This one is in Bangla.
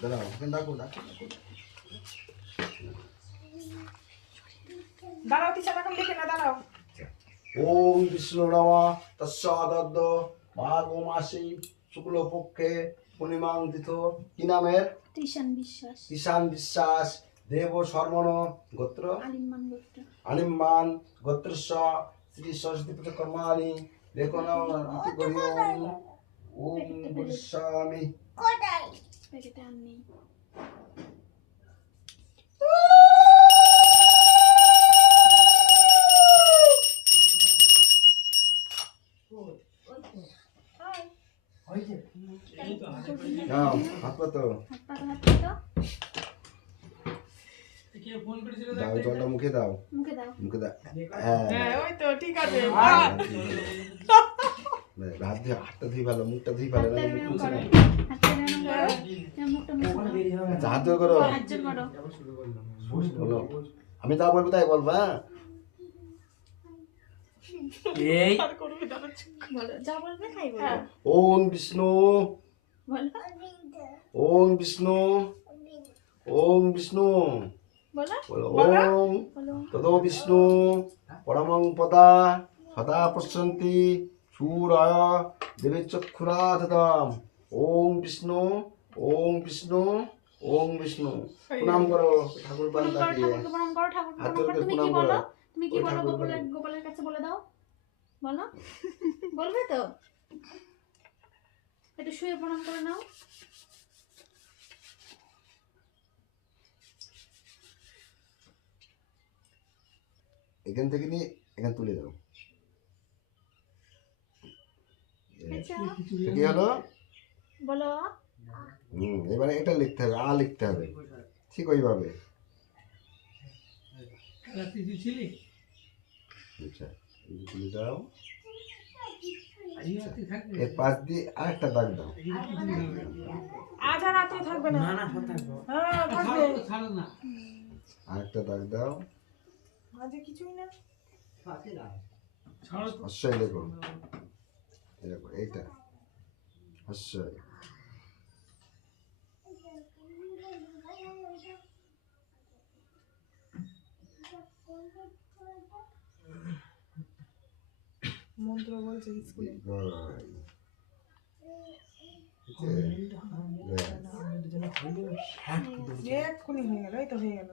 দাঁড়াও, ডাকো ডাকো ডাকো। দাঁড়াও, তিশা এখন লিখে না, দাঁড়াও। ওম বিষ্ণু নমঃ তস্যাদদ্দ মাঘ মাসে শুক্লপক্ষে পূর্ণিমাং তিথো। কি নামের? তিশান বিশ্বাস। ঈশান বিশ্বাস। দেব শর্মণ গোত্র আলিমান গোত্র। আনিম্মান গোত্রস্য শ্রী সরস্বতী পুজো কর্মাণি লেখন অতি গরিয়ম ওম বৈষ্যামি। প্যাকেটে আর নেই। নাও হাত পাতো। হাত পাতো। দাও জলটা মুখে দাও। মুখে দাও। মুখে দাও। হ্যাঁ, ওই তো ঠিক আছে। হাত দিয়ে হাতটা ধুই ভালো, মুখটা ধুই ভালো। হাতটা এরকম করো। হাতটা এরকম করো। মুখটা মুছে দাও। আচ্ছা, হাত জোর করো। হাত জোর করো। বলো। আমি যা বলবো তাই বলবা। এই আর করবি না, বলো, যা বলবে তাই বলো। ওম বিষ্ণু বলো। ওম বিষ্ণু ওম বিষ্ণু বলো। বলো। বলো। ওম বলো। তদো বিষ্ণু পরমং পদা সদা পশ্যন্তি সুরায় দেবী চক্ষুরাধতম। ওম বিষ্ণু ওম বিষ্ণু ওম বিষ্ণু। প্রণাম করো ঠাকুর পান প্রণাম করো, তাকিয়ে। ঠাকুরকে প্রণাম করো, ঠাকুরকে হাত প্রণাম জোর করো। করে তুমি কি প্রণাম বলো? করো। তুমি কি ওই বলো? ঠাকুর বলে। গোপালের কাছে বলে দাও। বলো। বলবে তো? একটু শুয়ে প্রণাম করে নাও। এখান থেকে নিয়ে এখান তুলে দাও। আচ্ছা, কি হলো? বলো। এবারে এটা লিখতে হবে, আ লিখতে হবে ঠিক ওইভাবে। আচ্ছা, এই তুলে দাও। এর পাশ দিয়ে আরেকটা দাগ দাও। আজ আর রাত্রে থাকবে না। না না সব থাকবো। হ্যাঁ, থাকবে। ছাড়ো না। আরেকটা দাগ দাও। আজ কিছুই না। ছাড়ো তো। হস্যই লেখো। দেখো এইটা হস্যই। মন্ত্র বলছে স্কুলে। এক্ষুনি হয়ে গেল, এই তো হয়ে গেল।